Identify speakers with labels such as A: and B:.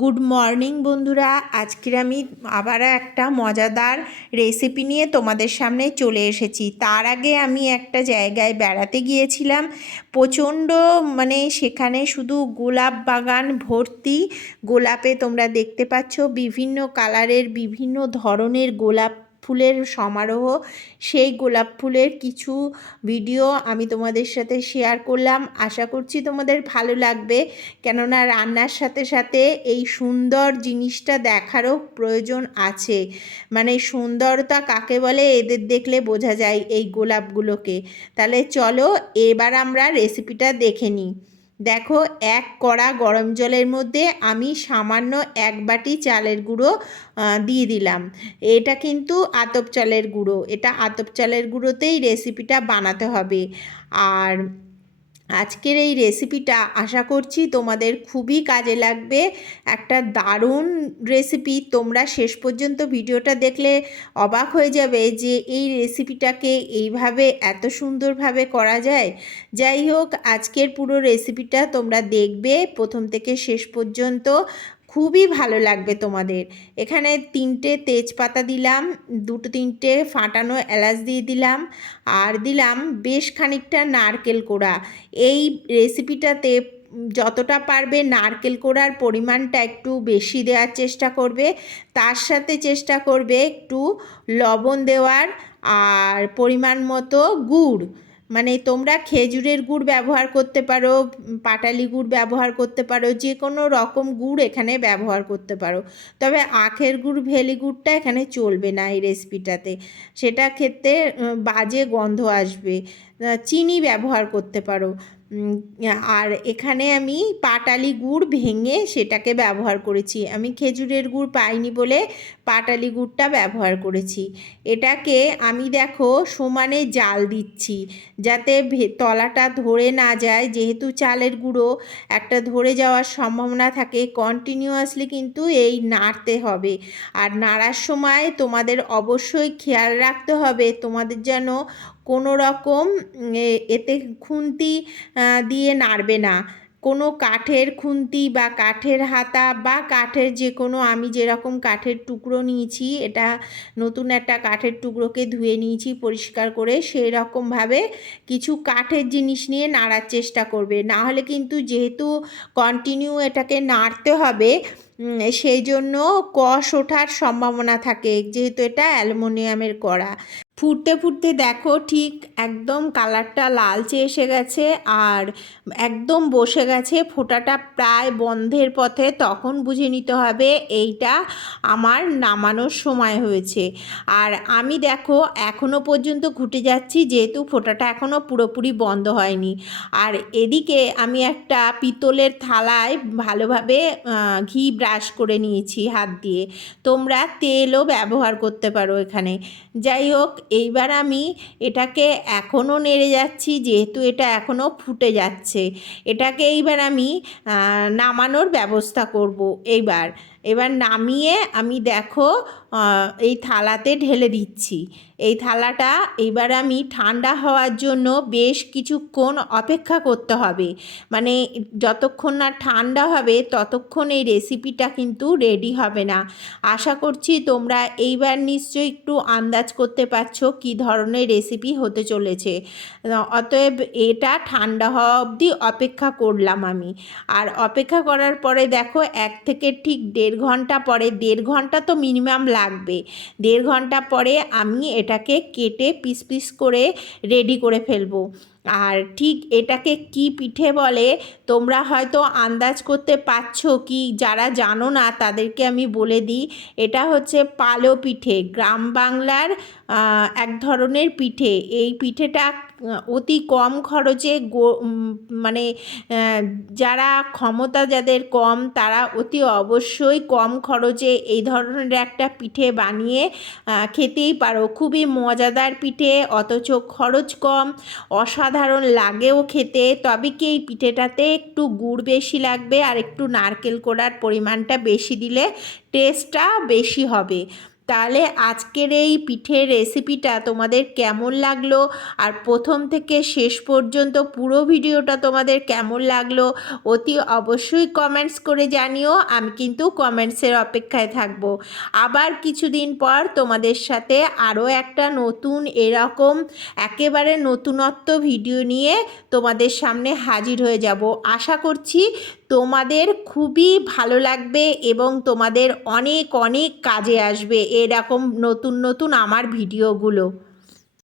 A: Good morning বন্ধুরা। আজকের আমি আবার একটা মজাদার রেসিপি নিয়ে তোমাদের সামনে চলে এসেছি। তার আগে আমি একটা জায়গায় বেড়াতে গিয়েছিলাম। প্রচণ্ড মানে সেখানে শুধু গোলাপ বাগান ভর্তি। গোলাপে তোমরা দেখতে পাচ্ছ বিভিন্ন কালারের বিভিন্ন ধরনের গোলাপ ফুলের সমারোহ, সেই গোলাপ ফুলের কিছু ভিডিও আমি তোমাদের সাথে শেয়ার করলাম। আশা করছি তোমাদের ভালো লাগবে। কেননা রান্নার সাথে সাথে এই সুন্দর জিনিসটা দেখারও প্রয়োজন আছে। মানে সুন্দরতা কাকে বলে? এদের দেখলে বোঝা যায় এই গোলাপগুলোকে। তাহলে চলো এবার আমরা রেসিপিটা দেখে নিই। দেখো, এক কড়া গরম জলের মধ্যে আমি সামান্য এক বাটি চালের গুঁড়ো দিয়ে দিলাম। এটা কিন্তু আতপ চালের গুঁড়ো। এটা আতপ চালের গুঁড়োতেই রেসিপিটা বানাতে হবে। আর আজকের এই রেসিপিটা আশা করছি তোমাদের খুবই কাজে লাগবে। একটা দারুণ রেসিপি তোমরা শেষ পর্যন্ত ভিডিওটা দেখলে অবাক হয়ে যাবে যে এই রেসিপিটাকে এইভাবে এত সুন্দরভাবে করা যায়। যাই হোক, আজকের পুরো রেসিপিটা তোমরা দেখবে প্রথম থেকে শেষ পর্যন্ত। খুবই ভালো লাগবে তোমাদের। এখানে তিনটে তেজপাতা দিলাম, দুটো তিনটে ফাটানো এলাচ দিয়ে দিলাম, আর দিলাম বেশ খানিকটা নারকেল কোড়া। এই রেসিপিটাতে যতটা পারবে নারকেল কোড়ার পরিমাণটা একটু বেশি দেওয়ার চেষ্টা করবে। তার সাথে চেষ্টা করবে একটু লবণ দেওয়ার আর পরিমাণ মতো গুড়। মানে তোমরা খেজুরের গুড় ব্যবহার করতে পারো, পাটালি গুড় ব্যবহার করতে পারো যে কোনো রকম গুড় এখানে ব্যবহার করতে পারো। তবে আখের গুড়, ভেলি গুড়টা এখানে চলবে না এই রেসিপিটাতে সেটা ক্ষেত্রে বাজে গন্ধ আসবে। চিনি ব্যবহার করতে পারো। আর এখানে আমি পাটালি গুড় ভেঙে সেটাকে ব্যবহার করেছি। আমি খেজুরের গুড় পাইনি বলে পাটালি গুড়টা ব্যবহার করেছি। এটাকে আমি দেখো সমানে জাল দিচ্ছি যাতে তলাটা ধরে না যায়। যেহেতু চালের গুঁড়ো একটা ধরে যাওয়ার সম্ভাবনা থাকে কন্টিনিউয়াসলি কিন্তু এই নাড়তে হবে। আর নাড়ার সময় তোমাদের অবশ্যই খেয়াল রাখতে হবে, তোমাদের যেন কোনো রকম এতে খুন্তি দিয়ে নাড়বে না। কোনো কাঠের খুন্তি বা কাঠের হাতা বা কাঠের যে কোনো আমি যেরকম কাঠের টুকরো নিয়েছি, এটা নতুন একটা কাঠের টুকরোকে ধুয়ে নিয়েছি পরিষ্কার করে সেই রকমভাবে কিছু কাঠের জিনিস নিয়ে নাড়ার চেষ্টা করবে। না হলে কিন্তু যেহেতু কন্টিনিউ এটাকে নাড়তে হবে সেই জন্য কষ ওঠার সম্ভাবনা থাকে, যেহেতু এটা অ্যালুমিনিয়ামের কড়া। ফুটতে ফুটতে দেখো ঠিক একদম কালারটা লালচে এসে গেছে আর একদম বসে গেছে। ফোটাটা প্রায় বন্ধের পথে তখন বুঝে নিতে হবে এইটা আমার নামানোর সময় হয়েছে। আর আমি দেখো এখনও পর্যন্ত ঘুটে যাচ্ছি যেহেতু ফোটাটা এখনও পুরোপুরি বন্ধ হয়নি। আর এদিকে আমি একটা পিতলের থালায় ভালোভাবে ঘি ব্রাশ করে নিয়েছি হাত দিয়ে। তোমরা তেলও ব্যবহার করতে পারো এখানে। যাই হোক এইবার আমি এটাকে এখনও নেড়ে যাচ্ছি, যেহেতু এটা এখনও ফুটে যাচ্ছে। এটাকে এইবার আমি নামানোর ব্যবস্থা করব। এইবার এবার নামিয়ে আমি দেখো এই থালাতে ঢেলে দিচ্ছি। এই থালাটা এবার আমি ঠান্ডা হওয়ার জন্য বেশ কিছুক্ষণ অপেক্ষা করতে হবে। মানে যতক্ষণ না ঠান্ডা হবে, ততক্ষণ এই রেসিপিটা কিন্তু রেডি হবে না। আশা করছি তোমরা এইবার নিশ্চয়ই একটু আন্দাজ করতে পারছ কি ধরনের রেসিপি হতে চলেছে। অতএব এটা ঠান্ডা হওয়া অবধি অপেক্ষা করলাম আমি। আর অপেক্ষা করার পরে দেখো, এক থেকে ঠিক দেড় ঘণ্টা পরে, দেড় ঘণ্টা তো মিনিমাম লাগবে। দেড় ঘণ্টা পরে আমি এটাকে কেটে পিস পিস করে রেডি করে ফেলব। আর ঠিক এটাকে কি পিঠে বলে, তোমরা হয়তো আন্দাজ করতে পারছ কি, যারা জানো না তাদেরকে আমি বলে দিই। এটা হচ্ছে পালো পিঠে, গ্রাম বাংলার এক ধরনের পিঠে। এই পিঠেটা অতি কম খরচে গো মানে যারা ক্ষমতা যাদের কম, তারা অতি অবশ্যই কম খরচে এই ধরনের একটা পিঠে বানিয়ে খেতেই পারো। খুবই মজাদার পিঠে, অথচ খরচ কম অসাধারণ লাগেও খেতে, তবে কি এই পিঠেটাতে একটু গুড় বেশি লাগবে আর একটু নারকেল কোড়ার পরিমাণটা বেশি দিলে টেস্টটা বেশি হবে। তাহলে আজকের এই পিঠের রেসিপিটা তোমাদের কেমন লাগল? আর প্রথম থেকে শেষ পর্যন্ত পুরো ভিডিওটা তোমাদের কেমন লাগল? অতি অবশ্যই কমেন্টস করে জানিও, আমি কিন্তু কমেন্টসের অপেক্ষায় থাকব। আবার কিছুদিন পর তোমাদের সাথে আরও একটা নতুন এরকম, একেবারে নতুনত্ব ভিডিও নিয়ে তোমাদের সামনে হাজির হয়ে যাব। আশা করছি তোমাদের খুবই ভালো লাগবে এবং তোমাদের অনেক অনেক কাজে আসবে। এরকম নতুন নতুন আমার ভিডিওগুলো।